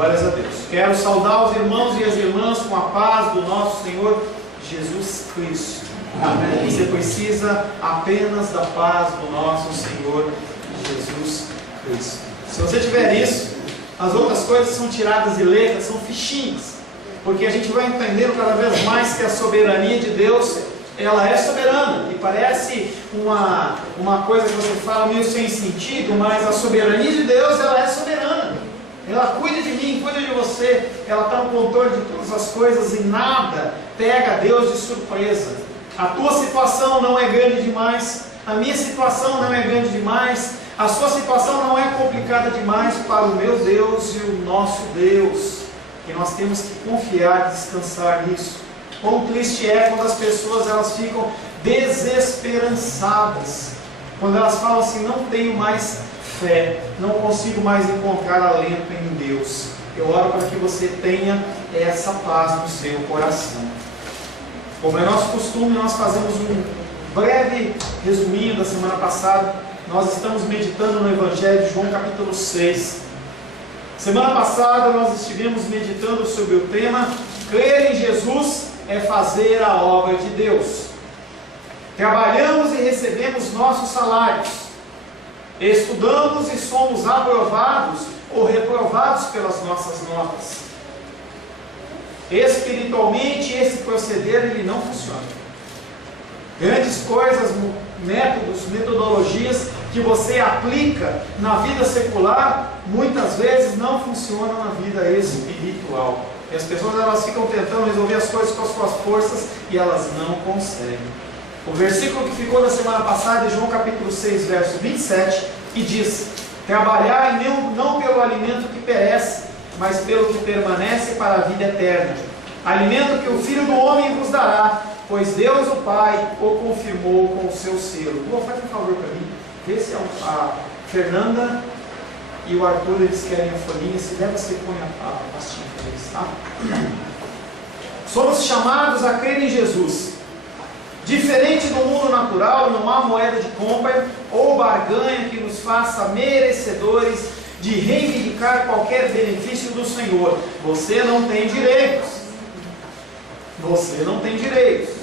Glórias a Deus. Quero saudar os irmãos e as irmãs com a paz do nosso Senhor Jesus Cristo. Amém. Você precisa apenas da paz do nosso Senhor Jesus Cristo. Se você tiver isso, as outras coisas são tiradas de letra, são fichinhas, porque a gente vai entendendo cada vez mais que a soberania de Deus, ela é soberana, e parece uma coisa que você fala meio sem sentido, mas a soberania de Deus, ela é soberana. Ela cuida de mim, cuida de você, ela está no controle de todas as coisas e nada pega Deus de surpresa. A tua situação não é grande demais, a minha situação não é grande demais, a sua situação não é complicada demais para o meu Deus e o nosso Deus, e nós temos que confiar e descansar nisso. Quão triste é quando as pessoas elas ficam desesperançadas, quando elas falam assim: não tenho mais fé, não consigo mais encontrar alento em Deus. Eu oro para que você tenha essa paz no seu coração. Como é nosso costume, nós fazemos um breve resuminho da semana passada. Nós estamos meditando no Evangelho de João capítulo 6. Semana passada nós estivemos meditando sobre o tema: crer em Jesus é fazer a obra de Deus. Trabalhamos e recebemos nossos salários. Estudamos e somos aprovados ou reprovados pelas nossas notas. Espiritualmente, esse proceder ele não funciona. Grandes coisas, métodos, metodologias que você aplica na vida secular, muitas vezes não funcionam na vida espiritual. E as pessoas elas ficam tentando resolver as coisas com as suas forças e elas não conseguem. O versículo que ficou na semana passada é João capítulo 6, verso 27, e diz: trabalhai não pelo alimento que perece, mas pelo que permanece para a vida eterna. Alimento que o Filho do Homem vos dará, pois Deus o Pai o confirmou com o seu selo. Pô, faz um favor para mim, vê se a Fernanda e o Arthur eles querem a folhinha, se der você põe a pastinha para eles, tá? Somos chamados a crer em Jesus. Diferente do mundo natural, não há moeda de compra ou barganha que nos faça merecedores de reivindicar qualquer benefício do Senhor. Você não tem direitos. Você não tem direitos.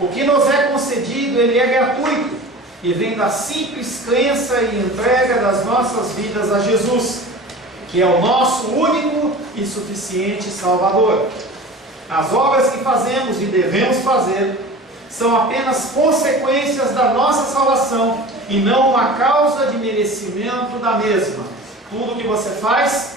O que nos é concedido, ele é gratuito e vem da simples crença e entrega das nossas vidas a Jesus, que é o nosso único e suficiente Salvador. As obras que fazemos e devemos fazer são apenas consequências da nossa salvação e não uma causa de merecimento da mesma. Tudo que você faz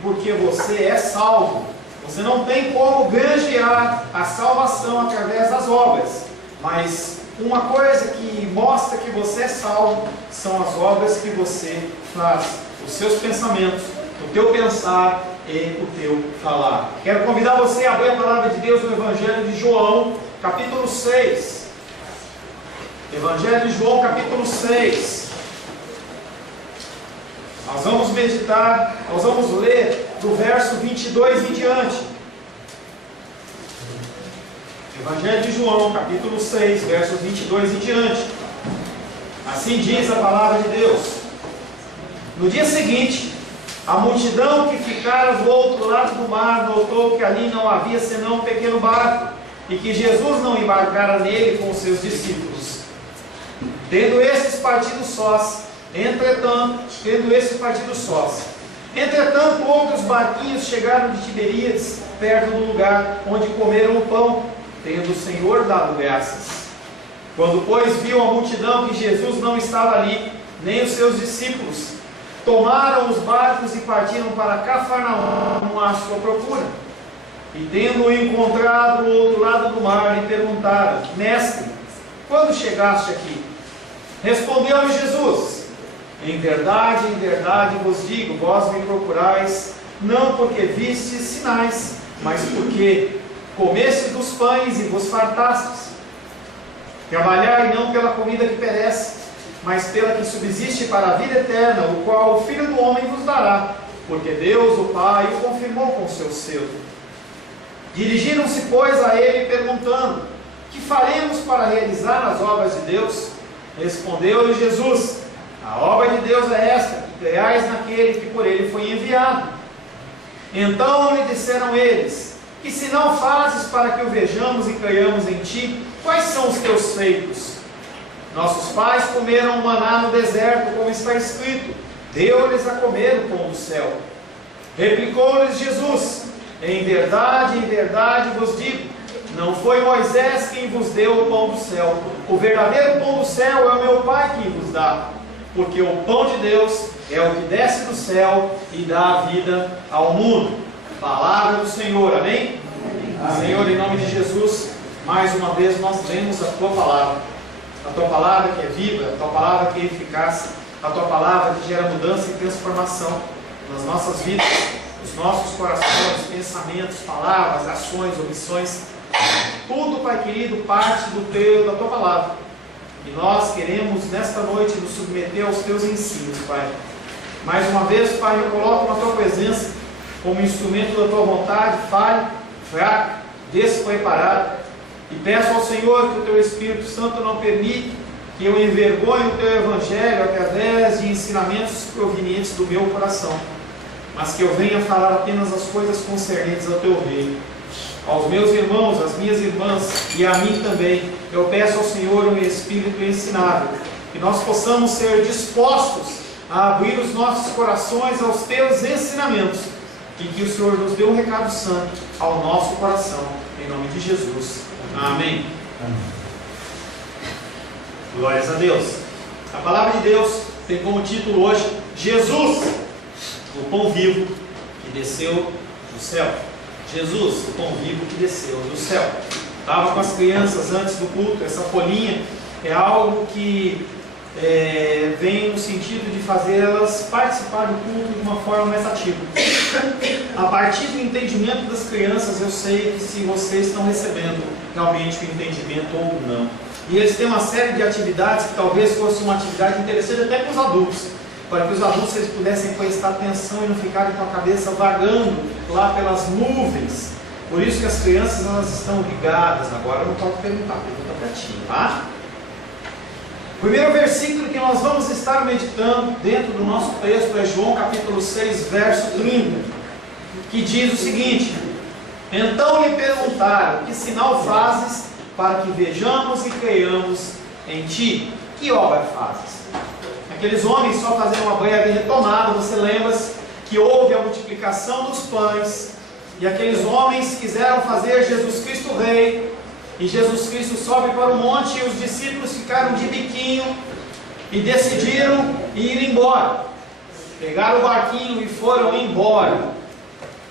porque você é salvo. Você não tem como granjear a salvação através das obras, mas uma coisa que mostra que você é salvo são as obras que você faz, os seus pensamentos, o teu pensar e o teu falar. Quero convidar você a abrir a palavra de Deus no Evangelho de João, capítulo 6. Evangelho de João, capítulo 6. Nós vamos meditar, nós vamos ler do verso 22 em diante. Evangelho de João, capítulo 6, verso 22 em diante. Assim diz a palavra de Deus. No dia seguinte, a multidão que ficara do outro lado do mar notou que ali não havia senão um pequeno barco, e que Jesus não embarcara nele com os seus discípulos. Tendo esses partido sós, entretanto, outros barquinhos chegaram de Tiberíades, perto do lugar onde comeram o pão, tendo o Senhor dado graças. Quando, pois, viu a multidão que Jesus não estava ali, nem os seus discípulos, tomaram os barcos e partiram para Cafarnaum à sua procura. E tendo-o encontrado no outro lado do mar, lhe perguntaram: Mestre, quando chegaste aqui? Respondeu-lhe Jesus: em verdade vos digo, vós me procurais, não porque vistes sinais, mas porque comestes dos pães e vos fartastes. Trabalhai não pela comida que perece, mas pela que subsiste para a vida eterna, o qual o Filho do Homem vos dará, porque Deus, o Pai, o confirmou com seu selo. Dirigiram-se, pois, a ele, perguntando: que faremos para realizar as obras de Deus? Respondeu-lhe Jesus: a obra de Deus é esta, que creais naquele que por ele foi enviado. Então lhe disseram eles: que sinal fazes para que o vejamos e creiamos em ti? Quais são os teus feitos? Nossos pais comeram maná no deserto, como está escrito: deu-lhes a comer o pão do céu. Replicou-lhes Jesus: em verdade vos digo, não foi Moisés quem vos deu o pão do céu. O verdadeiro pão do céu é o meu Pai quem vos dá. Porque o pão de Deus é o que desce do céu e dá a vida ao mundo. Palavra do Senhor, amém? Amém. Senhor, em nome de Jesus, mais uma vez nós lemos a Tua Palavra. A Tua Palavra que é viva, a Tua Palavra que é eficaz, a Tua Palavra que gera mudança e transformação nas nossas vidas, nos nossos corações, pensamentos, palavras, ações, omissões. Tudo, Pai querido, parte da Tua Palavra. E nós queremos nesta noite nos submeter aos Teus ensinos, Pai. Mais uma vez, Pai, eu coloco na Tua presença como instrumento da Tua vontade, falho, fraco, despreparado. E peço ao Senhor que o Teu Espírito Santo não permita que eu envergonhe o Teu Evangelho através de ensinamentos provenientes do meu coração, mas que eu venha falar apenas as coisas concernentes ao Teu reino. Aos meus irmãos, às minhas irmãs e a mim também, eu peço ao Senhor um Espírito ensinável, que nós possamos ser dispostos a abrir os nossos corações aos Teus ensinamentos, e que o Senhor nos dê um recado santo ao nosso coração, em nome de Jesus. Amém. Glórias a Deus. A palavra de Deus tem como título hoje: Jesus, o pão vivo que desceu do céu. Jesus, o pão vivo que desceu do céu. Estava com as crianças antes do culto. Essa folhinha é algo que vem no sentido de fazer elas participar do culto de uma forma mais ativa. A partir do entendimento das crianças, eu sei que se vocês estão recebendo realmente o entendimento ou não. E eles têm uma série de atividades que talvez fosse uma atividade interessante até para os adultos, para que os adultos eles pudessem prestar atenção e não ficarem com a cabeça vagando lá pelas nuvens. Por isso que as crianças elas estão ligadas. Agora eu não posso perguntar, pergunta para ti, tá? O primeiro versículo que nós vamos estar meditando dentro do nosso texto é João capítulo 6, verso 30, que diz o seguinte: então lhe perguntaram: que sinal fazes para que vejamos e creiamos em ti? Que obra fazes? Aqueles homens, só fazendo uma breve retomada, você lembra que houve a multiplicação dos pães, e aqueles homens quiseram fazer Jesus Cristo rei, e Jesus Cristo sobe para o monte, e os discípulos ficaram de biquinho, e decidiram ir embora. Pegaram o barquinho e foram embora.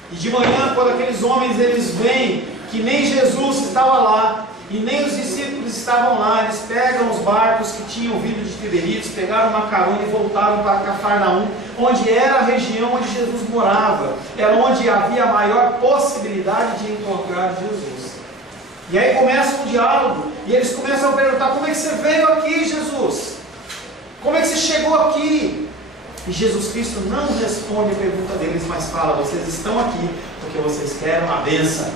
E de manhã, quando aqueles homens eles veem que nem Jesus estava lá, e nem os discípulos estavam lá, eles pegam os barcos que tinham vindo de Tiberíades, pegaram uma carona e voltaram para Cafarnaum, onde era a região onde Jesus morava, era onde havia a maior possibilidade de encontrar Jesus. E aí começa um diálogo, e eles começam a perguntar: como é que você veio aqui, Jesus? Como é que você chegou aqui? E Jesus Cristo não responde a pergunta deles, mas fala: vocês estão aqui porque vocês querem uma bênção.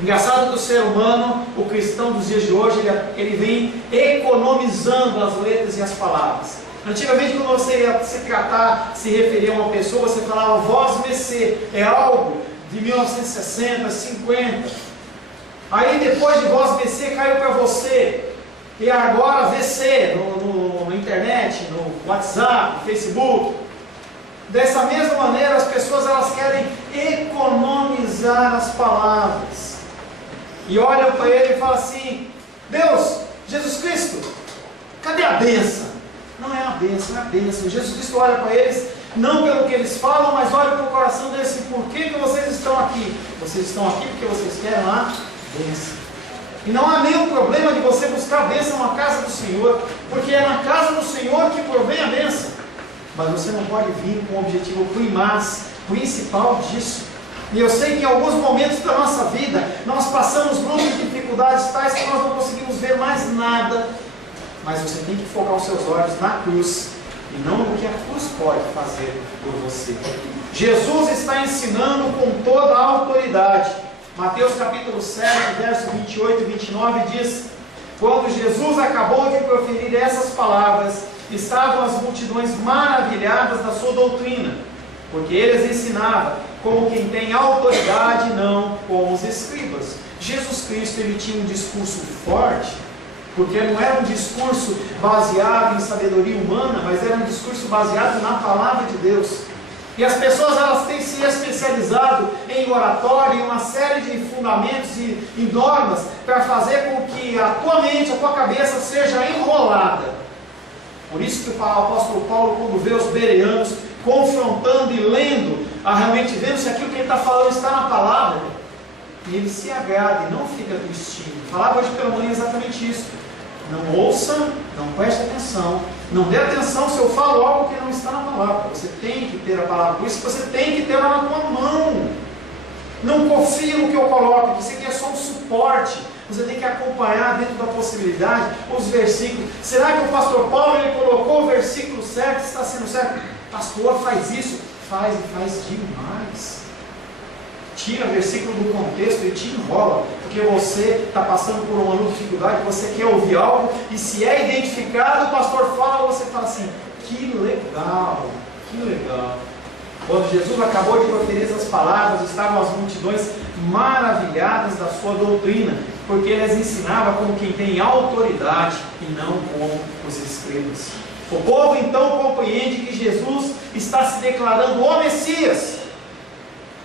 Engraçado que o ser humano, o cristão dos dias de hoje, ele vem economizando as letras e as palavras. Antigamente, quando você ia se referir a uma pessoa, você falava vós mercê, é algo de 1960, 50. Aí depois de vós mercê caiu para você, e agora VC, na internet, no WhatsApp, no Facebook. Dessa mesma maneira, as pessoas elas querem economizar as palavras. E olham para ele e falam assim: Deus, Jesus Cristo, cadê a bênção? Não é a bênção, é a bênção. Jesus Cristo olha para eles, não pelo que eles falam, mas olha para o coração deles assim: por que vocês estão aqui? Vocês estão aqui porque vocês querem a bênção. E não há nenhum problema de você buscar a bênção na casa do Senhor, porque é na casa do Senhor que provém a bênção. Mas você não pode vir com o objetivo principal disso. E eu sei que em alguns momentos da nossa vida, nós passamos muitas dificuldades tais que nós não conseguimos ver mais nada. Mas você tem que focar os seus olhos na cruz, e não no que a cruz pode fazer por você. Jesus está ensinando com toda a autoridade. Mateus capítulo 7, verso 28 e 29 diz: quando Jesus acabou de proferir essas palavras, estavam as multidões maravilhadas da sua doutrina, porque ele as ensinava como quem tem autoridade, não como os escribas. Jesus Cristo, ele tinha um discurso forte, porque não era um discurso baseado em sabedoria humana, mas era um discurso baseado na palavra de Deus. E as pessoas, elas têm se especializado em oratório, em uma série de fundamentos e normas para fazer com que a tua mente, a tua cabeça seja enrolada. Por isso que o apóstolo Paulo, quando vê os bereanos confrontando e lendo, realmente vendo se aquilo que ele está falando está na palavra, e ele se agrada e não fica tristinho. Falava hoje pela manhã exatamente isso. Não ouça, não preste atenção, não dê atenção se eu falo algo que não está na palavra. Você tem que ter a palavra, por isso você tem que ter ela na tua mão. Não confie no que eu coloco, isso aqui é só um suporte. Você tem que acompanhar dentro da possibilidade os versículos. Será que o pastor Paulo, ele colocou o versículo certo, está sendo certo? Pastor, faz isso, faz e faz demais. Tira o versículo do contexto e te enrola, porque você está passando por uma dificuldade, você quer ouvir algo, e se é identificado, o pastor fala, você fala assim, que legal, que legal. Quando Jesus acabou de proferir essas palavras, estavam as multidões maravilhadas da sua doutrina, porque ele as ensinava como quem tem autoridade e não como os escribas. O povo então compreende que Jesus está se declarando o Messias,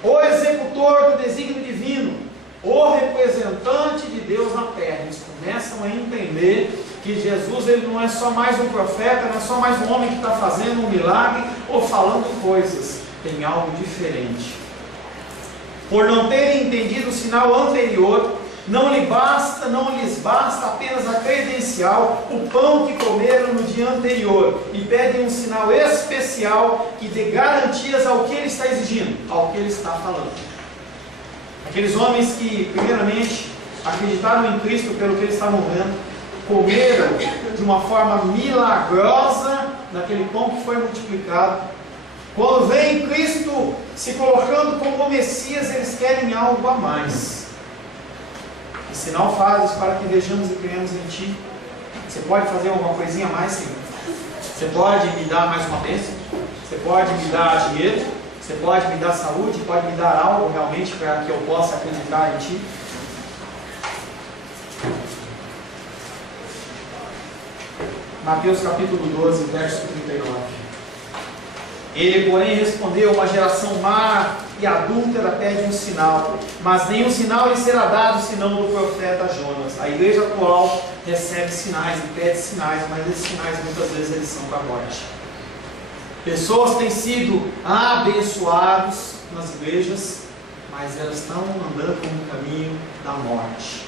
o executor do desígnio divino, o representante de Deus na terra. Eles começam a entender que Jesus, ele não é só mais um profeta, não é só mais um homem que está fazendo um milagre ou falando coisas, tem algo diferente. Por não terem entendido o sinal anterior, não lhes basta apenas a credencial, o pão que comeram no dia anterior, e pedem um sinal especial que dê garantias ao que ele está exigindo, ao que ele está falando. Aqueles homens que, primeiramente, acreditaram em Cristo pelo que eles estavam vendo, comeram de uma forma milagrosa naquele pão que foi multiplicado. Quando vem Cristo se colocando como o Messias, eles querem algo a mais. Que sinal fazes para que vejamos e cremos em Ti? Você pode fazer alguma coisinha a mais, Senhor? Você pode me dar mais uma bênção? Você pode me dar dinheiro? Você pode me dar saúde? Pode me dar algo realmente para que eu possa acreditar em Ti? Mateus capítulo 12, verso 39. Ele, porém, respondeu: uma geração má e adúltera pede um sinal, mas nenhum sinal lhe será dado senão do profeta Jonas. A igreja atual recebe sinais e pede sinais, mas esses sinais muitas vezes eles são para a morte. Pessoas têm sido abençoadas nas igrejas, mas elas estão andando no caminho da morte.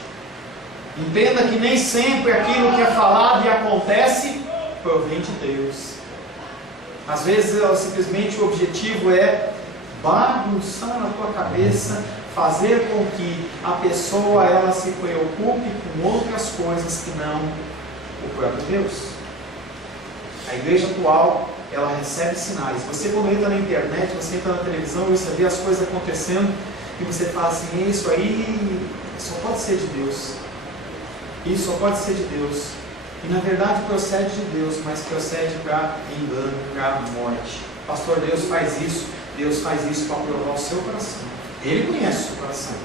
Entenda que nem sempre aquilo que é falado e acontece provém de Deus. Às vezes simplesmente o objetivo é bagunçar na tua cabeça, fazer com que a pessoa ela se preocupe com outras coisas que não o próprio Deus. A igreja atual, ela recebe sinais. Você, quando entra na internet, você entra na televisão, você vê as coisas acontecendo e você fala assim: isso aí só pode ser de Deus. Isso só pode ser de Deus. E na verdade procede de Deus, mas procede para engano, para morte. Pastor, Deus faz isso para provar o seu coração. Ele conhece o seu coração.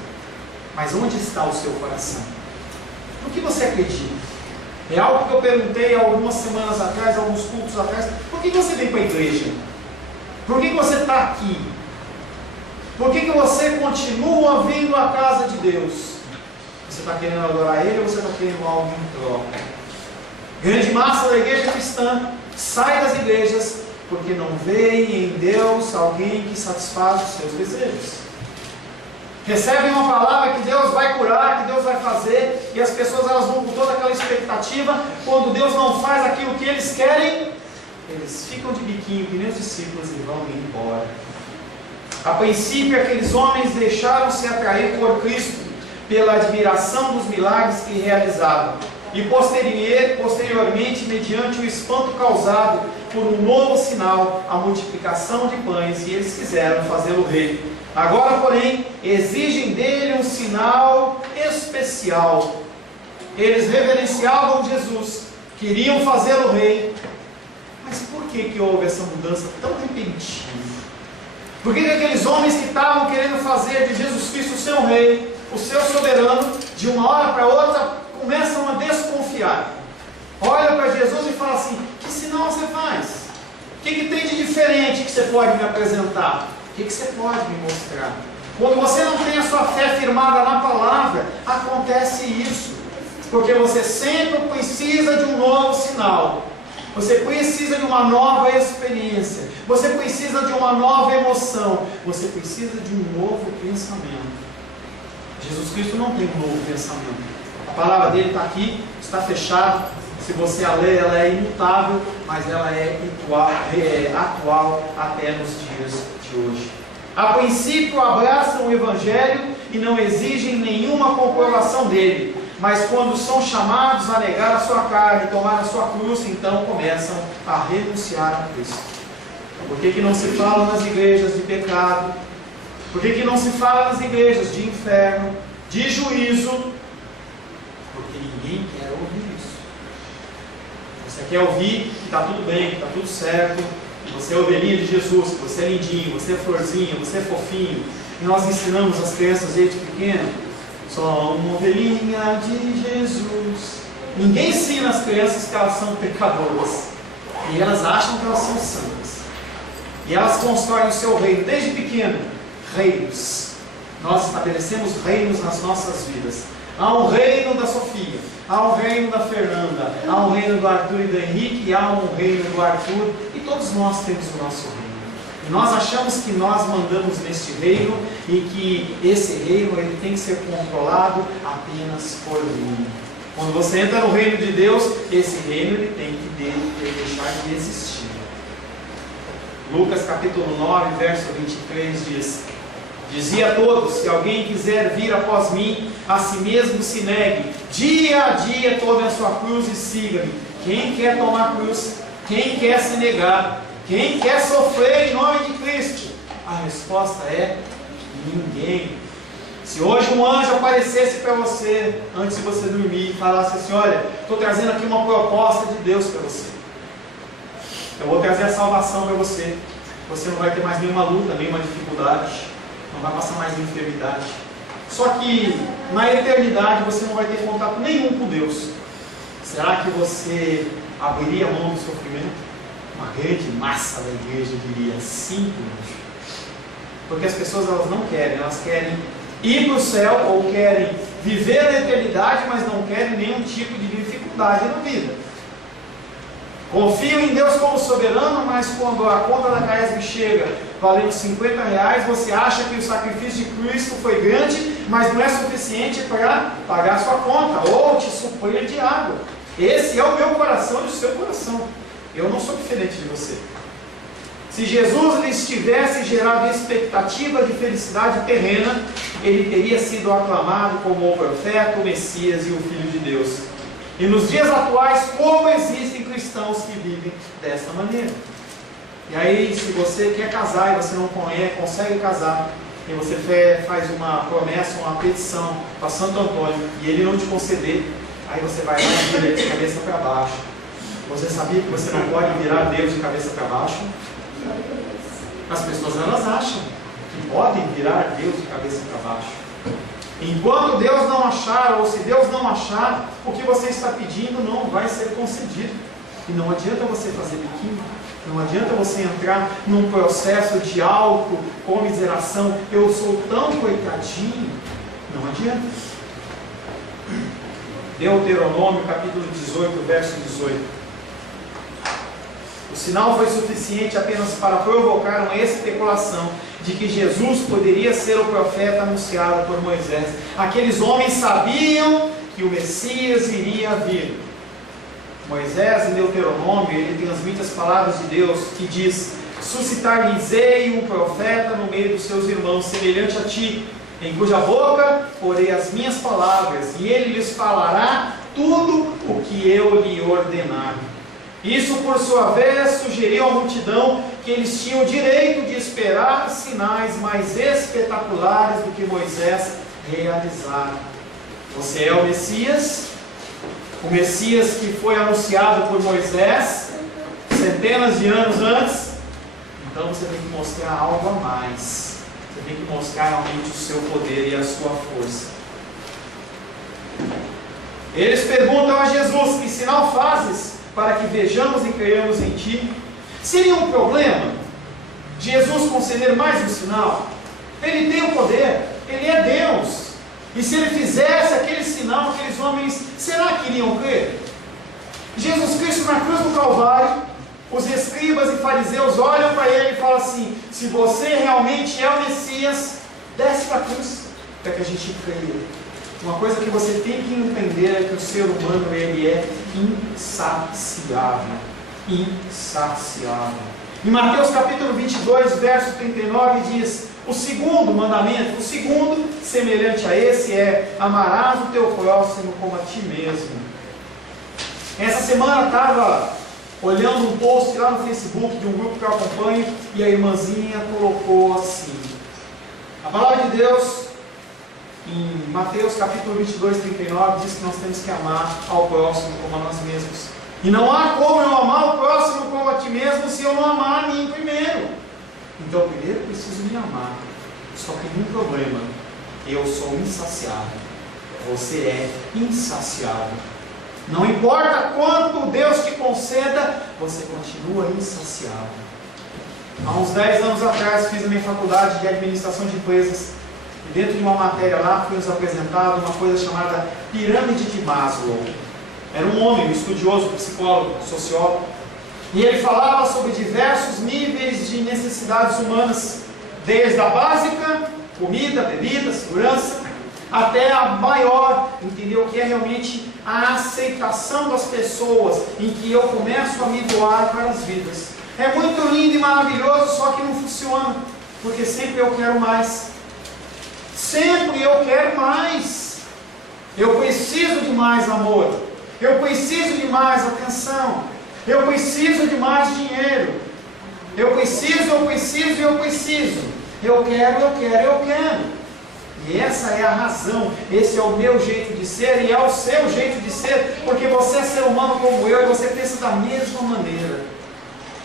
Mas onde está o seu coração? No que você acredita? É algo que eu perguntei algumas semanas atrás, alguns cultos atrás. Por que você vem para a igreja? Por que você está aqui? Por que você continua vindo à casa de Deus? Você está querendo adorar Ele ou você está querendo algo em troca? Grande massa da igreja cristã sai das igrejas porque não vê em Deus alguém que satisfaz os seus desejos. Recebem uma palavra que Deus vai curar, que Deus vai fazer, e as pessoas elas vão com toda aquela expectativa. Quando Deus não faz aquilo que eles querem, eles ficam de biquinho que nem os discípulos e vão embora. A princípio, aqueles homens deixaram-se atrair por Cristo pela admiração dos milagres que realizavam, e posteriormente, mediante o espanto causado por um novo sinal, a multiplicação de pães, e eles quiseram fazê-lo rei. Agora, porém, exigem dele um sinal especial. Eles reverenciavam Jesus, queriam fazê-lo rei, que houve essa mudança tão repentina? Por que aqueles homens que estavam querendo fazer de Jesus Cristo o seu rei, o seu soberano, de uma hora para outra, começam a desconfiar? Olha para Jesus e fala assim: que sinal você faz? O que tem de diferente que você pode me apresentar? O que você pode me mostrar? Quando você não tem a sua fé firmada na palavra, acontece isso. Porque você sempre precisa de um novo sinal. Você precisa de uma nova experiência. Você precisa de uma nova emoção. Você precisa de um novo pensamento. Jesus Cristo não tem um novo pensamento. A palavra dele está aqui, está fechada. Se você a ler, ela é imutável, mas ela é atual até nos dias de hoje. A princípio abraçam o Evangelho e não exigem nenhuma comprovação dele, mas quando são chamados a negar a sua carne e tomar a sua cruz, então começam a renunciar a Cristo. Por que não se fala nas igrejas de pecado? Por que não se fala nas igrejas de inferno, de juízo? Porque ninguém quer ouvir isso. Você quer ouvir que está tudo bem, que está tudo certo, que você é ovelhinha de Jesus, que você é lindinho, você é florzinha, você é fofinho. E nós ensinamos as crianças desde pequeno: só uma ovelhinha de Jesus. Ninguém ensina as crianças que elas são pecadoras. E elas acham que elas são santas. E elas constroem o seu reino desde pequeno. Reinos. Nós estabelecemos reinos nas nossas vidas. Há um reino da Sofia, há um reino da Fernanda, há um reino do Arthur e do Henrique, e há um reino do Arthur, e todos nós temos o nosso reino. E nós achamos que nós mandamos neste reino, e que esse reino ele tem que ser controlado apenas por mim. Quando você entra no reino de Deus, esse reino ele tem que deixar de existir. Lucas capítulo 9, verso 23 diz: dizia a todos: se alguém quiser vir após mim, a si mesmo se negue, dia a dia tome a sua cruz e siga-me. Quem quer tomar cruz? Quem quer se negar? Quem quer sofrer em nome de Cristo? A resposta é: ninguém. Se hoje um anjo aparecesse para você, antes de você dormir, e falasse assim: olha, estou trazendo aqui uma proposta de Deus para você. Eu vou trazer a salvação para você. Você não vai ter mais nenhuma luta, nenhuma dificuldade. Não vai passar mais enfermidade. Só que na eternidade você não vai ter contato nenhum com Deus. Será que você abriria mão do sofrimento? Uma grande massa da igreja diria sim, porque as pessoas elas não querem, elas querem ir para o céu ou querem viver na eternidade, mas não querem nenhum tipo de dificuldade na vida. Confiam em Deus como soberano, mas quando a conta da CAESB chega valendo R$50, você acha que o sacrifício de Cristo foi grande, mas não é suficiente para pagar a sua conta ou te suprir de água. Esse é o meu coração e o seu coração. Eu não sou diferente de você. Se Jesus lhes tivesse gerado expectativa de felicidade terrena, ele teria sido aclamado como o profeta, o Messias e o Filho de Deus. E nos dias atuais, como existem cristãos que vivem dessa maneira? E aí, se você quer casar e você não consegue casar, e você faz uma promessa, uma petição para Santo Antônio, e ele não te conceder, aí você vai lá e vira de cabeça para baixo. Você sabia que você não pode virar Deus de cabeça para baixo? As pessoas elas acham que podem virar Deus de cabeça para baixo. Enquanto Deus não achar, ou se Deus não achar, o que você está pedindo não vai ser concedido. E não adianta você fazer biquinho, não adianta você entrar num processo de autocomiseração. Eu sou tão coitadinho. Não adianta. Deuteronômio capítulo 18, verso 18. O sinal foi suficiente apenas para provocar uma especulação de que Jesus poderia ser o profeta anunciado por Moisés. Aqueles homens sabiam que o Messias iria vir. Moisés, em Deuteronômio, ele transmite as palavras de Deus que diz: suscitar-lhes-ei um profeta no meio dos seus irmãos, semelhante a ti, em cuja boca porei as minhas palavras, e ele lhes falará tudo o que eu lhe ordenar. Isso, por sua vez, sugeriu à multidão que eles tinham o direito de esperar sinais mais espetaculares do que Moisés realizara. Você é o Messias que foi anunciado por Moisés? centenas de anos antes, então você tem que mostrar algo a mais. Você tem que mostrar realmente o seu poder e a sua força. Eles perguntam a Jesus: que sinal fazes para que vejamos e creiamos em ti? Seria um problema Jesus conceder mais um sinal? Ele tem o poder, Ele é Deus. E se Ele fizesse aquele sinal, aqueles homens, será que iriam crer? Jesus Cristo na cruz do Calvário, os escribas e fariseus olham para Ele e falam assim: se você realmente é o Messias, desce para a cruz, para que a gente creia. Uma coisa que você tem que entender é que o ser humano, ele é insaciável. Insaciável. Em Mateus capítulo 22, verso 39 diz: o segundo mandamento, o segundo semelhante a esse é: amarás o teu próximo como a ti mesmo. Essa semana eu estava olhando um post lá no Facebook de um grupo que eu acompanho, e a irmãzinha colocou assim: a palavra de Deus em Mateus capítulo 22, 39 diz que nós temos que amar ao próximo como a nós mesmos. E não há como eu amar o próximo como a ti mesmo se eu não amar a mim primeiro. Então primeiro eu preciso me amar. Só que tem um problema: eu sou insaciável. Você é insaciável. Não importa quanto Deus te conceda, você continua insaciável. Há uns 10 anos atrás fiz a minha faculdade de administração de empresas. E dentro de uma matéria lá foi nos apresentado uma coisa chamada pirâmide de Maslow. Era um homem, um estudioso, psicólogo, sociólogo. E ele falava sobre diversos níveis de necessidades humanas, desde a básica, comida, bebida, segurança, até a maior, entendeu? Que é realmente a aceitação das pessoas, em que eu começo a me doar para as vidas. É muito lindo e maravilhoso, só que não funciona, porque sempre eu quero mais. Sempre eu quero mais. Eu preciso de mais amor. Eu preciso de mais atenção. Eu preciso de mais dinheiro. Eu preciso. Eu quero. E essa é a razão. Esse é o meu jeito de ser e é o seu jeito de ser, porque você é ser humano como eu e você pensa da mesma maneira.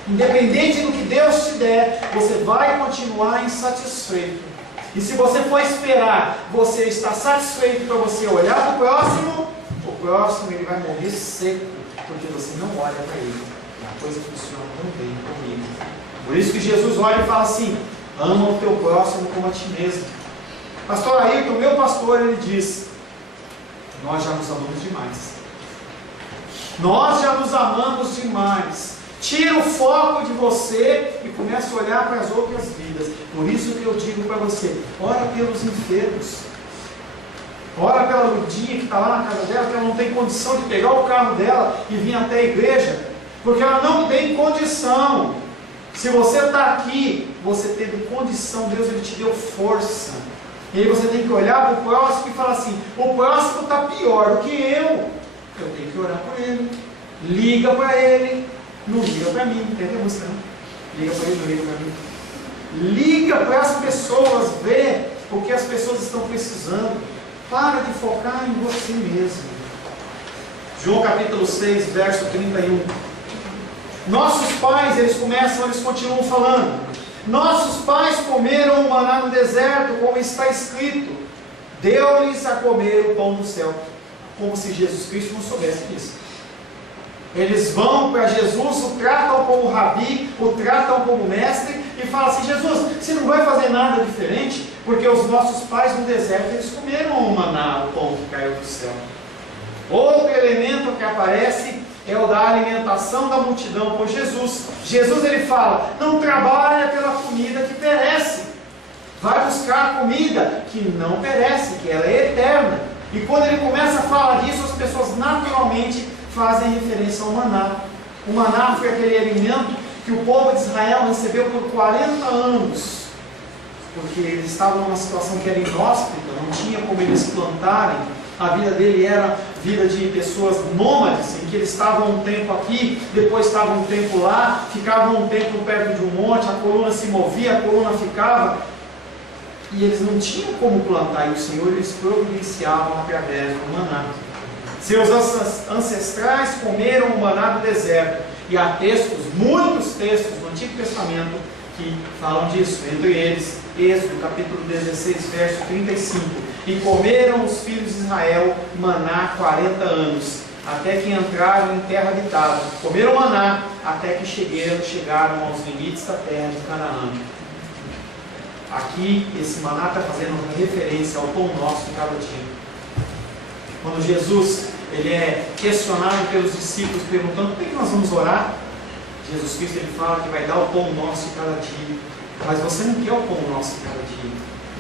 Independente do que Deus te der, você vai continuar insatisfeito. E se você for esperar você estar satisfeito para você olhar para o próximo ele vai morrer seco, porque você não olha para ele. E a coisa funciona tão bem comigo. Por isso que Jesus olha e fala assim: ama o teu próximo como a ti mesmo. Pastor Ayrton, meu pastor, ele diz: nós já nos amamos demais. Nós já nos amamos demais. Tira o foco de você e começa a olhar para as outras vidas. Por isso que eu digo para você: ora pelos enfermos. Ora pela Ludinha que está lá na casa dela, que ela não tem condição de pegar o carro dela e vir até a igreja, porque ela não tem condição. Se você está aqui, você teve condição, Deus ele te deu força. E aí você tem que olhar para o próximo e falar assim: o próximo está pior do que eu tenho que orar por ele. Liga para ele. Não liga para mim, entendeu a música? Não? Liga para ele, não liga para mim. Liga para as pessoas, vê o que as pessoas estão precisando. Para de focar em você mesmo. João capítulo 6, verso 31. Nossos pais, eles continuam falando: nossos pais comeram o maná no deserto, como está escrito: deu-lhes a comer o pão do céu. Como se Jesus Cristo não soubesse disso. Eles vão para Jesus, o tratam como rabi, o tratam como mestre, e falam assim: Jesus, você não vai fazer nada diferente? Porque os nossos pais no deserto, eles comeram o maná, o pão que caiu do céu. Outro elemento que aparece é o da alimentação da multidão por Jesus. Jesus ele fala: não trabalha pela comida que perece, vai buscar a comida que não perece, que ela é eterna. E quando ele começa a falar disso, as pessoas naturalmente fazem referência ao maná. O maná foi aquele alimento que o povo de Israel recebeu por 40 anos, porque eles estavam numa situação que era inóspita, não tinha como eles plantarem. A vida dele era vida de pessoas nômades, em que eles estavam um tempo aqui, depois estavam um tempo lá, ficavam um tempo perto de um monte, a coluna se movia, a coluna ficava, e eles não tinham como plantar, e o Senhor eles providenciavam através do maná. Seus ancestrais comeram o maná do deserto, E há textos, muitos textos no Antigo Testamento que falam disso, entre eles Êxodo capítulo 16, verso 35. E comeram os filhos de Israel maná 40 anos, até que entraram em terra habitada. Comeram maná até que chegaram aos limites da terra de Canaã. Aqui esse maná está fazendo referência ao pão nosso de cada dia. Quando Jesus ele é questionado pelos discípulos perguntando por que nós vamos orar, Jesus Cristo ele fala que vai dar o pão nosso de cada dia. Mas você não quer o pão nosso de cada dia.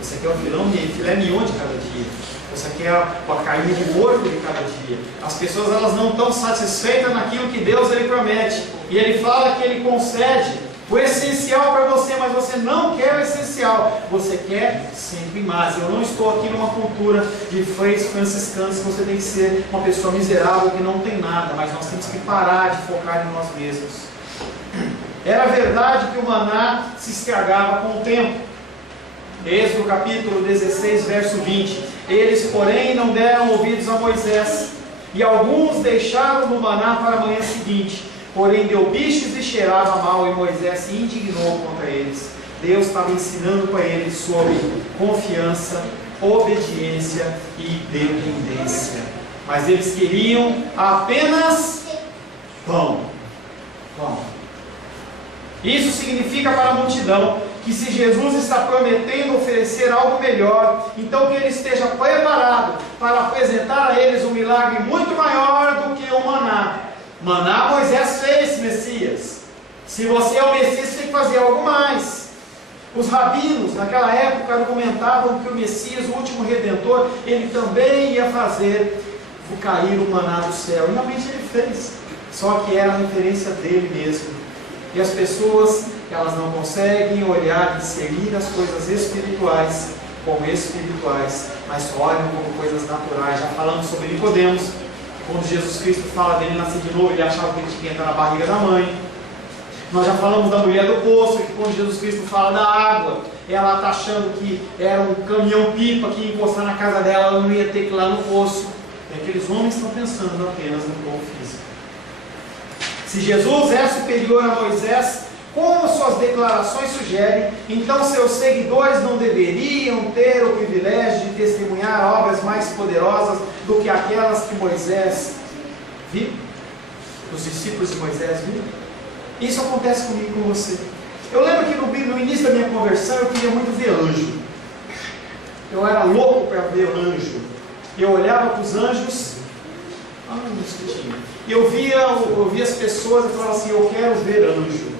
Você quer o filé mignon de cada dia. Você quer a carne de porco de cada dia. As pessoas elas não estão satisfeitas naquilo que Deus ele promete. E ele fala que ele concede o essencial para você, mas você não quer o essencial. Você quer sempre mais. Eu não estou aqui numa cultura de freios franciscanos que você tem que ser uma pessoa miserável que não tem nada. Mas nós temos que parar de focar em nós mesmos. Era verdade que o maná se estragava com o tempo. Êxodo capítulo 16, verso 20. Eles, porém, não deram ouvidos a Moisés, e alguns deixaram no maná para a manhã seguinte. Porém deu bichos e cheirava mal, e Moisés se indignou contra eles. Deus estava ensinando para eles sobre confiança, obediência e dependência. Mas eles queriam apenas pão. Pão. Isso significa para a multidão que se Jesus está prometendo oferecer algo melhor, então que ele esteja preparado para apresentar a eles um milagre muito maior do que o maná. Maná Moisés fez, Messias. Se você é o Messias, você tem que fazer algo mais. Os rabinos naquela época argumentavam que o Messias, o último Redentor, ele também ia fazer cair o maná do céu. E realmente ele fez, só que era a referência dele mesmo. E as pessoas, elas não conseguem olhar e discernir as coisas espirituais como espirituais, mas olham como coisas naturais. Já falamos sobre Nicodemos, quando Jesus Cristo fala dele nascer de novo, ele achava que ele tinha que entrar na barriga da mãe. Nós já falamos da mulher do poço, que quando Jesus Cristo fala da água, ela está achando que era um caminhão-pipa que ia encostar na casa dela, ela não ia ter que ir lá no poço. E aqueles homens estão pensando apenas no corpo físico. Se Jesus é superior a Moisés, como suas declarações sugerem, então seus seguidores não deveriam ter o privilégio de testemunhar obras mais poderosas do que aquelas que Moisés viu? Os discípulos de Moisés viram? Isso acontece comigo e com você. Eu lembro que no início da minha conversão eu queria muito ver anjo. Eu era louco para ver anjo. Eu olhava para os anjos, e eu via as pessoas e falava assim, eu quero ver anjo.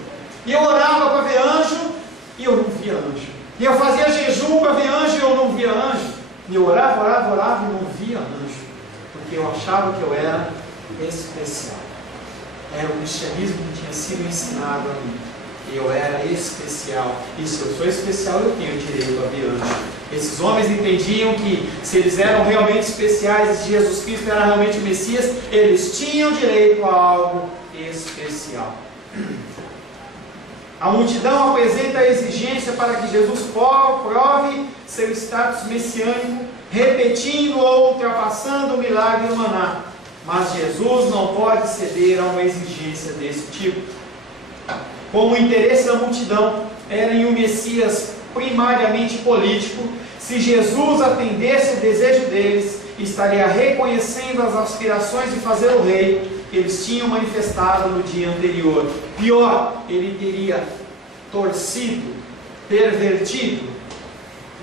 E eu orava para ver anjo e eu não via anjo. E eu fazia jejum para ver anjo e eu não via anjo. E eu orava e não via anjo. Porque eu achava que eu era especial. Era o cristianismo que tinha sido ensinado a mim. Eu era especial. E se eu sou especial, eu tenho direito a ver anjo. Esses homens entendiam que se eles eram realmente especiais, se Jesus Cristo era realmente o Messias, eles tinham direito a algo especial. A multidão apresenta a exigência para que Jesus prove seu status messiânico, repetindo ou ultrapassando o milagre do maná. Mas Jesus não pode ceder a uma exigência desse tipo. Como o interesse da multidão era em um Messias primariamente político, se Jesus atendesse o desejo deles, estaria reconhecendo as aspirações de fazer o rei que eles tinham manifestado no dia anterior. Pior, ele teria torcido, pervertido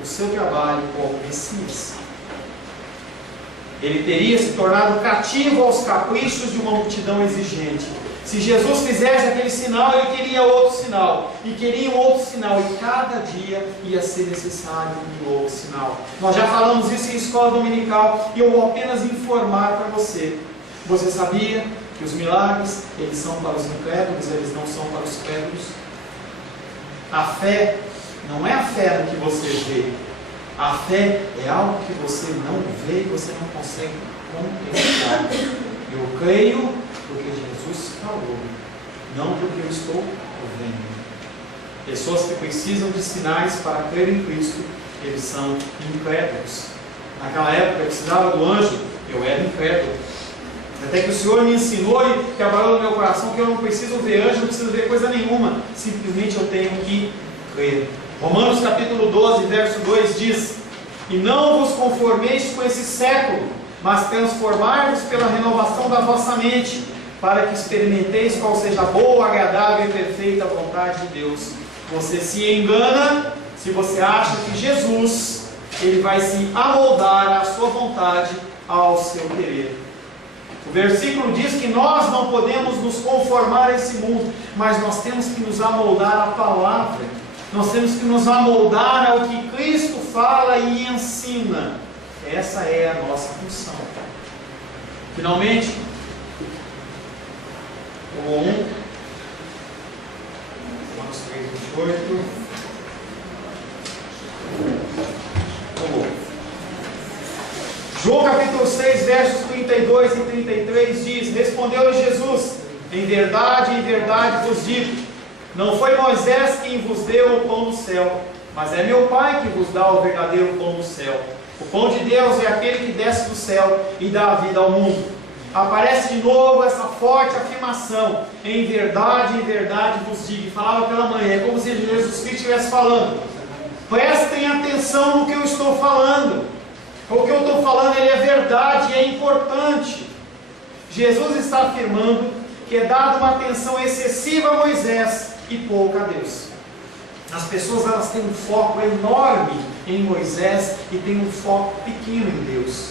o seu trabalho como Messias. Ele teria se tornado cativo aos caprichos de uma multidão exigente. Se Jesus fizesse aquele sinal, ele queria outro sinal, e queria um outro sinal, e cada dia ia ser necessário um novo sinal. Nós já falamos isso em escola dominical, e eu vou apenas informar para você. Você sabia que os milagres, eles são para os incrédulos, eles não são para os crédulos? A fé não é a fé no que você vê. A fé é algo que você não vê e você não consegue contemplar. Eu creio porque Jesus falou, não porque eu estou vendo. Pessoas que precisam de sinais para crer em Cristo, eles são incrédulos. Naquela época eu precisava do anjo, eu era incrédulo. Até que o Senhor me ensinou e trabalhou no meu coração que eu não preciso ver anjo, não preciso ver coisa nenhuma, simplesmente eu tenho que crer. Romanos capítulo 12, verso 2 diz: e não vos conformeis com esse século, mas transformai-vos pela renovação da vossa mente, para que experimenteis qual seja a boa, agradável e perfeita vontade de Deus. Você se engana se você acha que Jesus, ele vai se amoldar à sua vontade, ao seu querer. O versículo diz que nós não podemos nos conformar a esse mundo, mas nós temos que nos amoldar à palavra. Nós temos que nos amoldar ao que Cristo fala e ensina. Essa é a nossa função. Finalmente, o 1, Romanos 3, 28. João capítulo 6, versos 32 e 33 diz: respondeu-lhe Jesus: em verdade vos digo, não foi Moisés quem vos deu o pão do céu, mas é meu Pai que vos dá o verdadeiro pão do céu. O pão de Deus é aquele que desce do céu e dá a vida ao mundo. Aparece de novo essa forte afirmação: em verdade vos digo. Falava pela manhã, é como se Jesus Cristo estivesse falando. Prestem atenção no que eu estou falando. O que eu estou falando, ele é verdade e é importante. Jesus está afirmando que é dada uma atenção excessiva a Moisés e pouca a Deus. As pessoas, elas têm um foco enorme em Moisés e têm um foco pequeno em Deus.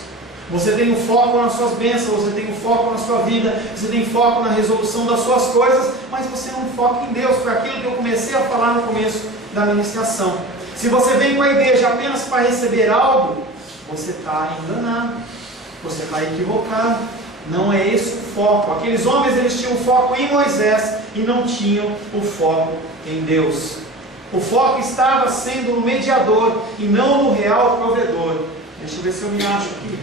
Você tem um foco nas suas bênçãos, você tem um foco na sua vida, você tem foco na resolução das suas coisas, mas você não foca em Deus. Foi aquilo que eu comecei a falar no começo da ministração. Se você vem para a igreja apenas para receber algo, você está enganado, você está equivocado. Não é esse o foco. Aqueles homens, eles tinham foco em Moisés e não tinham o foco em Deus. O foco estava sendo no mediador e não no real provedor. Deixa eu ver se eu me acho aqui.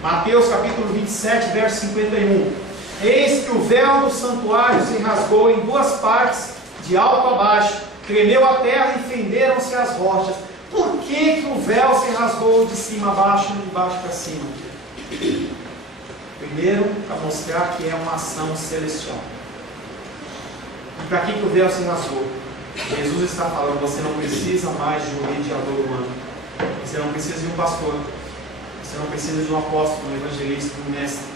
Mateus capítulo 27, verso 51. Eis que o véu do santuário se rasgou em duas partes, de alto a baixo, tremeu a terra e fenderam-se as rochas. Por que o véu se rasgou de cima a baixo e de baixo para cima? Primeiro, para mostrar que é uma ação celestial. E para que o véu se rasgou? Jesus está falando: você não precisa mais de um mediador humano, você não precisa de um pastor, você não precisa de um apóstolo, um evangelista, um mestre,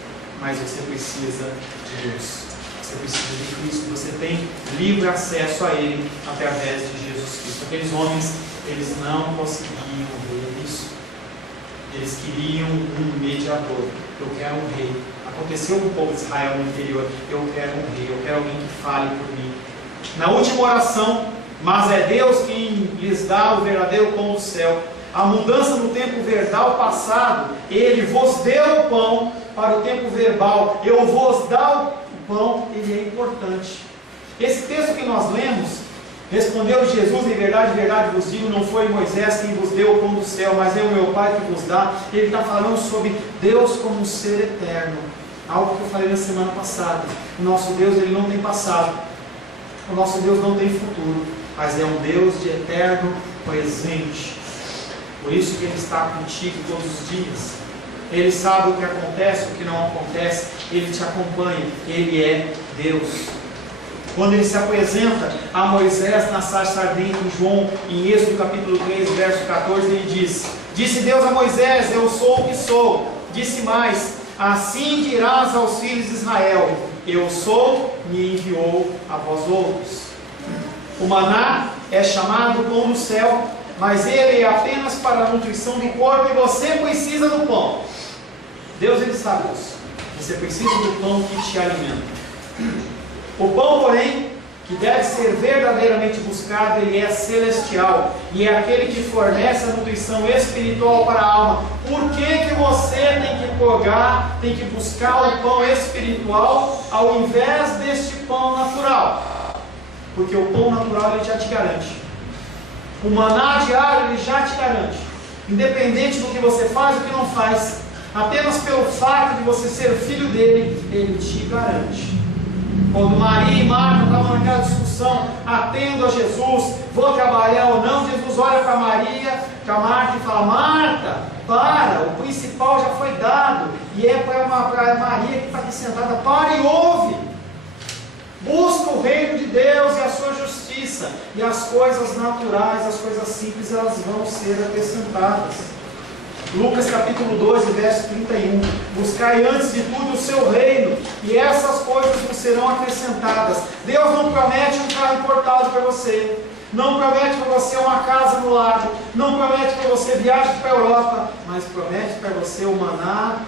mas você precisa de Deus. Você precisa de Cristo. Você tem livre acesso a Ele através de Jesus Cristo. Aqueles homens, eles não conseguiam ver isso. Eles queriam um mediador. Eu quero um rei. Aconteceu com o povo de Israel no interior. Eu quero um rei. Eu quero alguém que fale por mim. Na última oração: mas é Deus quem lhes dá o verdadeiro pão do céu. A mudança no tempo verbal passado: Ele vos deu o pão, para o tempo verbal: eu vos dar o pão, ele é importante. Esse texto que nós lemos: respondeu Jesus: em verdade vos digo, não foi Moisés quem vos deu o pão do céu, mas é o meu Pai que vos dá. Ele está falando sobre Deus como um ser eterno, algo que eu falei na semana passada. O nosso Deus, ele não tem passado, o nosso Deus não tem futuro, mas é um Deus de eterno presente. Por isso que Ele está contigo todos os dias. Ele sabe o que acontece, o que não acontece. Ele te acompanha. Ele é Deus. Quando Ele se apresenta a Moisés na sarça ardente em Êxodo capítulo 3, verso 14, Ele diz: disse Deus a Moisés: eu sou o que sou. Disse mais: assim dirás aos filhos de Israel: eu sou, me enviou a vós outros. O maná é chamado pão do céu, mas ele é apenas para a nutrição do corpo, e você precisa do pão. Deus, ele sabe disso. Você precisa do pão que te alimenta. O pão, porém, que deve ser verdadeiramente buscado, ele é celestial, e é aquele que fornece a nutrição espiritual para a alma. Por que você tem que buscar o pão espiritual ao invés deste pão natural? Porque o pão natural, ele já te garante. O maná diário, ele já te garante. Independente do que você faz ou que não faz, apenas pelo fato de você ser filho dele, ele te garante. Quando Maria e Marta estavam naquela discussão discussão, atendo a Jesus, vou trabalhar ou não. Jesus olha para Marta e fala: Marta, para, o principal já foi dado, e é para Maria que está aqui sentada, para e ouve. Busca o reino de Deus e a sua justiça, e as coisas naturais, as coisas simples, elas vão ser acrescentadas. Lucas capítulo 12, verso 31. Buscai antes de tudo o seu reino, e essas coisas vos serão acrescentadas. Deus não promete um carro importado para você, não promete para você uma casa no lago, não promete para você viagem para a Europa, mas promete para você o maná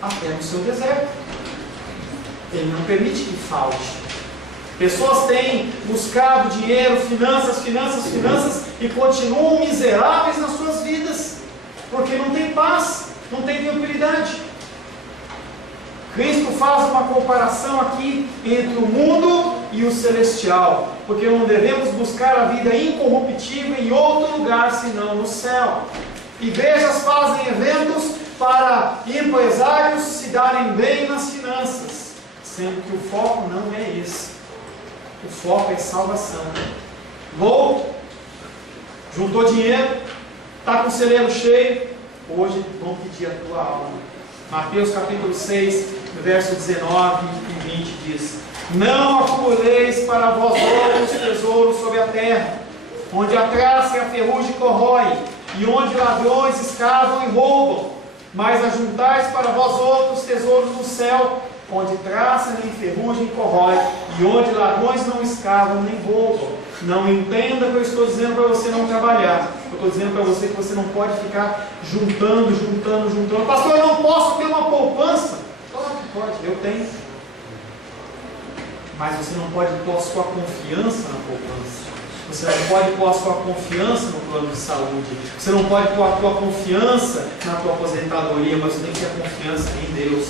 até no seu deserto. Ele não permite que falte. Pessoas têm buscado dinheiro, finanças, e continuam miseráveis nas suas vidas, porque não tem paz, não tem tranquilidade. Cristo faz uma comparação aqui entre o mundo e o celestial, porque não devemos buscar a vida incorruptível em outro lugar senão no céu. Igrejas fazem eventos para empresários se darem bem nas finanças, sendo que o foco não é esse. O foco é salvação. Juntou dinheiro, está com o celeiro cheio, hoje vão pedir a tua alma. Mateus capítulo 6, verso 19 e 20 diz: não acumuleis para vós outros tesouros sobre a terra, onde a traça e a ferrugem corroem, e onde ladrões escavam e roubam, mas ajuntais para vós outros tesouros no céu, onde traça nem ferrugem corrói, e onde ladrões não escavam nem roubam. Não entenda que eu estou dizendo para você não trabalhar. Eu estou dizendo para você que você não pode ficar juntando. Pastor, eu não posso ter uma poupança. Claro que pode, eu tenho. Mas você não pode pôr a sua confiança na poupança. Você não pode pôr a sua confiança no plano de saúde. Você não pode pôr a tua confiança na tua aposentadoria, mas você tem que ter a confiança em Deus.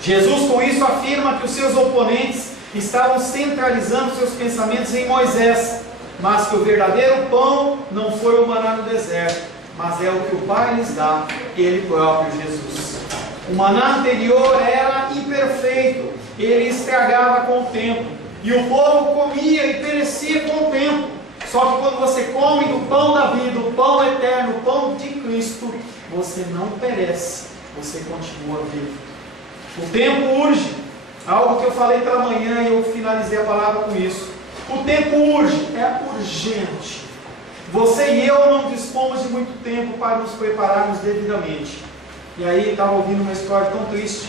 Jesus com isso afirma que os seus oponentes estavam centralizando seus pensamentos em Moisés, mas que o verdadeiro pão não foi o maná no deserto, mas é o que o Pai lhes dá, Ele próprio, Jesus. O maná anterior era imperfeito, ele estragava com o tempo, e o povo comia e perecia com o tempo. Só que quando você come do pão da vida, o pão eterno, o pão de Cristo, você não perece, você continua vivo. O tempo urge, algo que eu falei pela manhã e eu finalizei a palavra com isso. O tempo urge, é urgente. Você e eu não dispomos de muito tempo para nos prepararmos devidamente. E aí estava ouvindo uma história tão triste.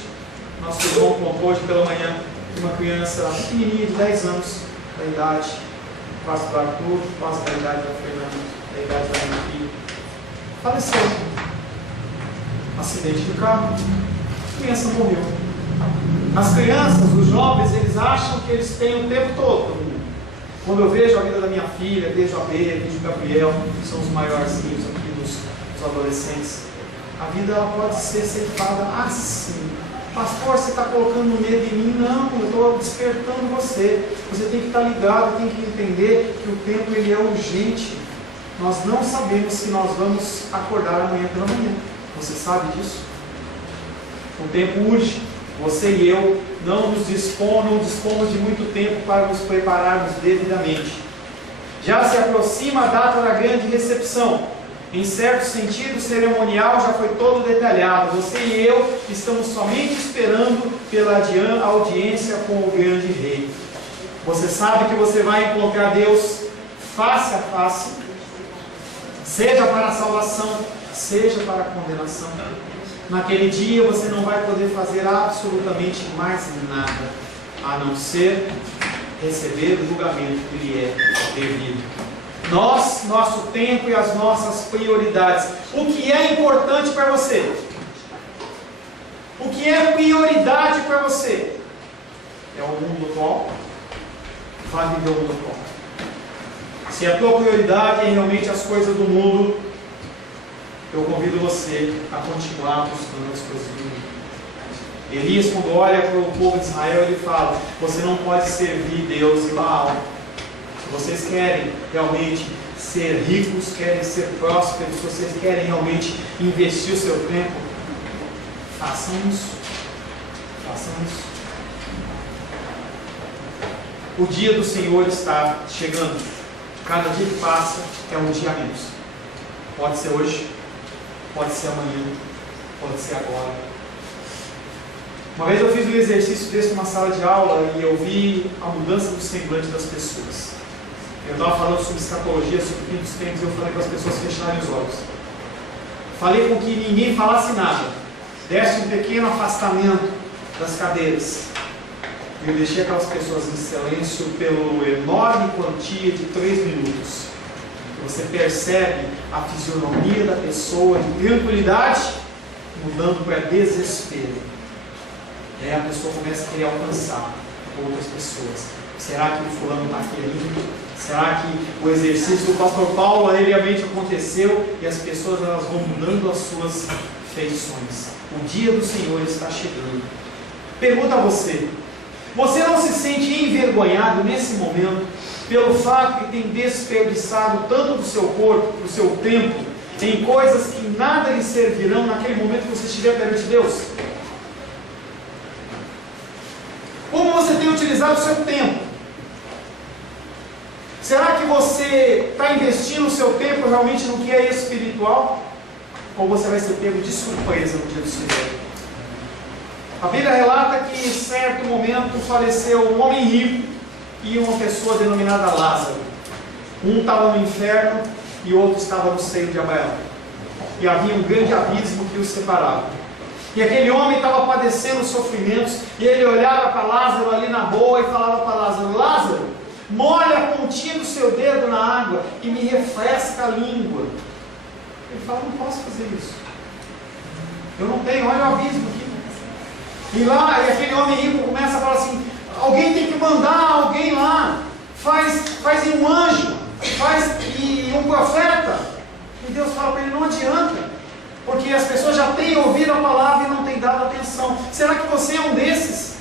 Nosso irmão contou hoje pela manhã de uma criança pequenininha de 10 anos, da idade quase do Arthur, quase da idade da Fernanda, da idade da minha filha. Faleceu. Acidente de carro. A criança morreu. As crianças, os jovens, eles acham que eles têm o tempo todo. Quando eu vejo a vida da minha filha, vejo a Bea, vejo o Gabriel, que são os maiorzinhos aqui dos adolescentes, a vida ela pode ser ceifada assim. Pastor, você está colocando medo em mim? Não, eu estou despertando você. Você tem que estar ligado, tem que entender que o tempo ele é urgente. Nós não sabemos se nós vamos acordar amanhã pela manhã. Você sabe disso? O tempo urge. Você e eu não dispomos de muito tempo para nos prepararmos devidamente. Já se aproxima a data da grande recepção. Em certo sentido, o cerimonial já foi todo detalhado. Você e eu estamos somente esperando pela audiência com o grande rei. Você sabe que você vai encontrar Deus face a face, seja para a salvação, seja para a condenação. Naquele dia você não vai poder fazer absolutamente mais nada, a não ser receber o julgamento que lhe é devido. Nosso tempo e as nossas prioridades. O que é importante para você? O que é prioridade para você? É o mundo atual? Vai viver o mundo atual. Se a tua prioridade é realmente as coisas do mundo, eu convido você a continuar buscando as coisas do mundo. Elias, quando olha para o povo de Israel, ele fala: você não pode servir Deus e Baal. Se vocês querem realmente ser ricos, querem ser prósperos, se vocês querem realmente investir o seu tempo, façam isso. Façam isso. O dia do Senhor está chegando. Cada dia que passa é um dia a menos. Pode ser hoje, pode ser amanhã, pode ser agora. Uma vez eu fiz um exercício desse numa sala de aula e eu vi a mudança do semblante das pessoas. Eu estava falando sobre escatologia, sobre o fim dos tempos, e eu falei para as pessoas fecharem os olhos. Falei com que ninguém falasse nada. Desse um pequeno afastamento das cadeiras. E eu deixei aquelas pessoas em silêncio pela enorme quantia de 3 minutos. Você percebe a fisionomia da pessoa de tranquilidade mudando para desespero. E aí a pessoa começa a querer alcançar outras pessoas. Será que o fulano está querendo? Será que o exercício do pastor Paulo alegremente aconteceu? E as pessoas elas vão mudando as suas feições. O dia do Senhor está chegando. Pergunta a você: você não se sente envergonhado nesse momento pelo fato que tem desperdiçado tanto do seu corpo, do seu tempo, em coisas que nada lhe servirão naquele momento que você estiver perante Deus? Como você tem utilizado o seu tempo? Será que você está investindo o seu tempo realmente no que é espiritual? Ou você vai ser pego de surpresa no dia do Senhor? A Bíblia relata que em certo momento faleceu um homem rico e uma pessoa denominada Lázaro. Um estava no inferno e o outro estava no seio de Abraão. E havia um grande abismo que os separava. E aquele homem estava padecendo sofrimentos e ele olhava para Lázaro ali na boa e falava para Lázaro: Lázaro, molha a pontinha do seu dedo na água e me refresca a língua. Ele fala: não posso fazer isso. Eu não tenho, olha o abismo aqui. E lá, e aquele homem rico começa a falar assim: alguém tem que mandar alguém lá, faz em um anjo, faz em um profeta. E Deus fala para ele: não adianta, porque as pessoas já têm ouvido a palavra e não têm dado atenção. Será que você é um desses?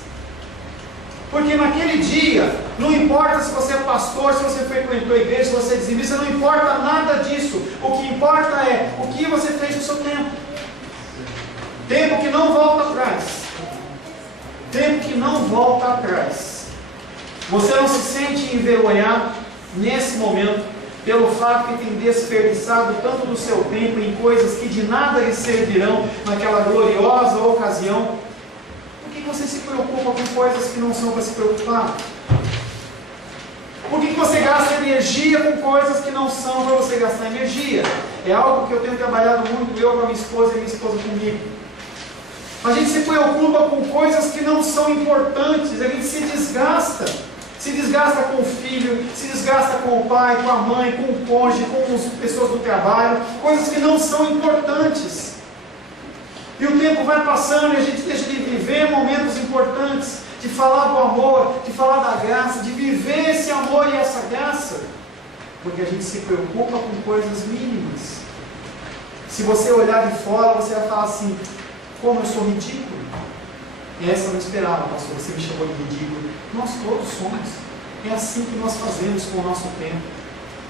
Porque naquele dia, não importa se você é pastor, se você frequentou a igreja, se você é dizimista, não importa nada disso. O que importa é o que você fez com o seu tempo. Tempo que não volta atrás. Tempo que não volta atrás. Você não se sente envergonhado nesse momento pelo fato que tem desperdiçado tanto do seu tempo em coisas que de nada lhe servirão naquela gloriosa ocasião? Por que você se preocupa com coisas que não são para se preocupar? Por que você gasta energia com coisas que não são para você gastar energia? É algo que eu tenho trabalhado muito, eu com a minha esposa e minha esposa comigo. A gente se preocupa com coisas que não são importantes, a gente se desgasta com o filho, se desgasta com o pai, com a mãe, com o cônjuge, com as pessoas do trabalho, coisas que não são importantes. E o tempo vai passando e a gente deixa de viver momentos importantes, de falar do amor, de falar da graça, de viver esse amor e essa graça, porque a gente se preocupa com coisas mínimas. Se você olhar de fora, você vai falar assim: como eu sou ridículo. Essa eu não esperava, pastor, você me chamou de ridículo. Nós todos somos. É assim que nós fazemos com o nosso tempo.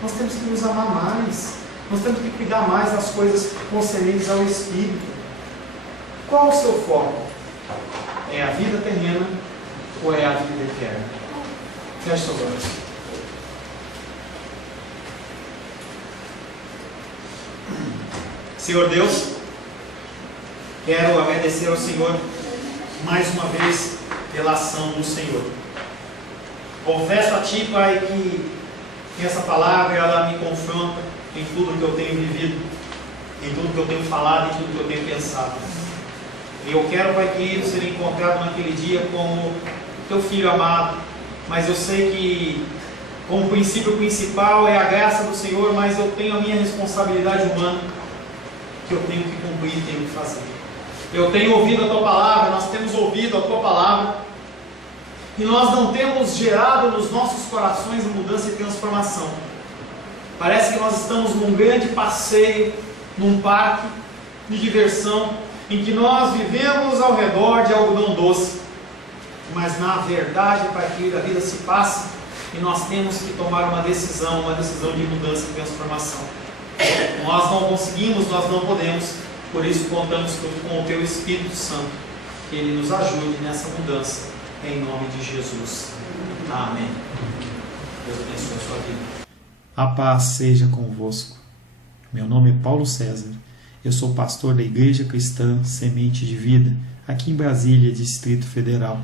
Nós temos que nos amar mais. Nós temos que cuidar mais das coisas concernentes ao Espírito. Qual o seu foco? É a vida terrena ou é a vida eterna? Feche seus olhos. Senhor Deus, quero agradecer ao Senhor mais uma vez pela ação do Senhor. Confesso a Ti, Pai, que essa palavra ela me confronta em tudo que eu tenho vivido, em tudo que eu tenho falado, em tudo que eu tenho pensado. E eu quero, Pai, que ser encontrado naquele dia como Teu Filho amado, mas eu sei que como princípio principal é a graça do Senhor, mas eu tenho a minha responsabilidade humana que eu tenho que cumprir e tenho que fazer. Eu tenho ouvido a Tua palavra, nós temos ouvido a Tua palavra, e nós não temos gerado nos nossos corações mudança e transformação. Parece que nós estamos num grande passeio, num parque de diversão, em que nós vivemos ao redor de algodão doce, mas na verdade, Pai querido, a vida se passa e nós temos que tomar uma decisão de mudança e transformação. Nós não conseguimos, nós não podemos. Por isso contamos com o Teu Espírito Santo, que Ele nos ajude nessa mudança, em nome de Jesus. Amém. Deus abençoe a sua vida. A paz seja convosco. Meu nome é Paulo César. Eu sou pastor da Igreja Cristã Semente de Vida, aqui em Brasília, Distrito Federal.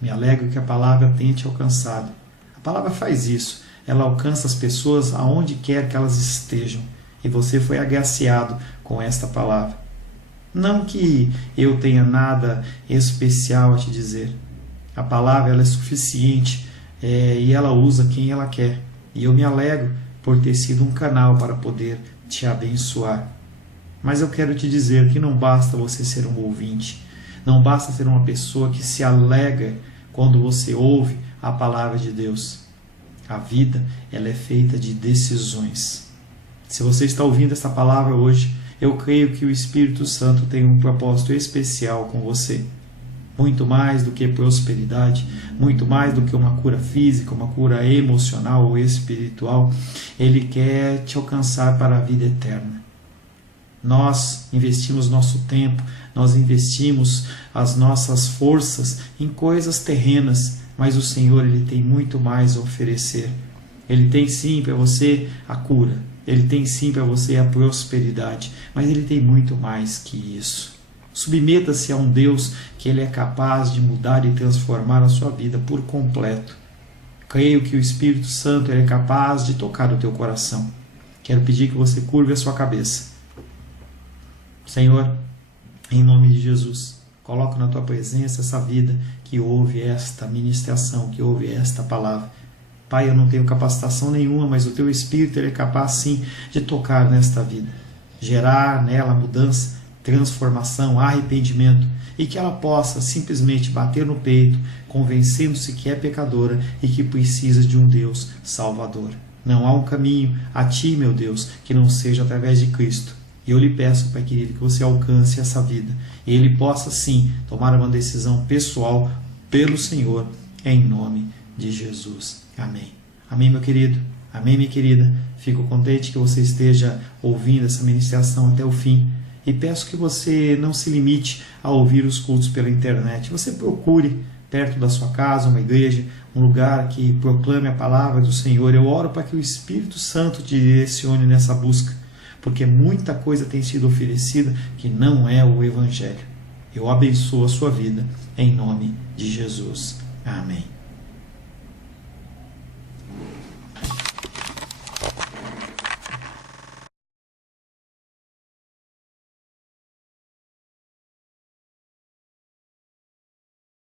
Me alegro que a palavra tenha te alcançado. A palavra faz isso. Ela alcança as pessoas aonde quer que elas estejam. E você foi agraciado com esta palavra. Não que eu tenha nada especial a te dizer. A palavra ela é suficiente e ela usa quem ela quer. E eu me alegro por ter sido um canal para poder te abençoar. Mas eu quero te dizer que não basta você ser um ouvinte. Não basta ser uma pessoa que se alegra quando você ouve a palavra de Deus. A vida ela é feita de decisões. Se você está ouvindo essa palavra hoje, eu creio que o Espírito Santo tem um propósito especial com você. Muito mais do que prosperidade, muito mais do que uma cura física, uma cura emocional ou espiritual, Ele quer te alcançar para a vida eterna. Nós investimos nosso tempo, nós investimos as nossas forças em coisas terrenas, mas o Senhor ele tem muito mais a oferecer. Ele tem sim para você a cura, Ele tem sim para você a prosperidade, mas Ele tem muito mais que isso. Submeta-se a um Deus que Ele é capaz de mudar e transformar a sua vida por completo. Creio que o Espírito Santo ele é capaz de tocar o teu coração. Quero pedir que você curve a sua cabeça. Senhor, em nome de Jesus, coloco na tua presença essa vida que ouve esta ministração, que ouve esta palavra. Pai, eu não tenho capacitação nenhuma, mas o teu Espírito ele é capaz sim de tocar nesta vida, gerar nela mudança, transformação, arrependimento, e que ela possa simplesmente bater no peito, convencendo-se que é pecadora e que precisa de um Deus salvador. Não há um caminho a ti, meu Deus, que não seja através de Cristo. E eu lhe peço, Pai querido, que você alcance essa vida e ele possa sim tomar uma decisão pessoal pelo Senhor, em nome de Jesus. Amém. Amém, meu querido. Amém, minha querida. Fico contente que você esteja ouvindo essa ministração até o fim. E peço que você não se limite a ouvir os cultos pela internet. Você procure perto da sua casa uma igreja, um lugar que proclame a palavra do Senhor. Eu oro para que o Espírito Santo te direcione nessa busca, porque muita coisa tem sido oferecida que não é o Evangelho. Eu abençoo a sua vida em nome de Jesus. Amém.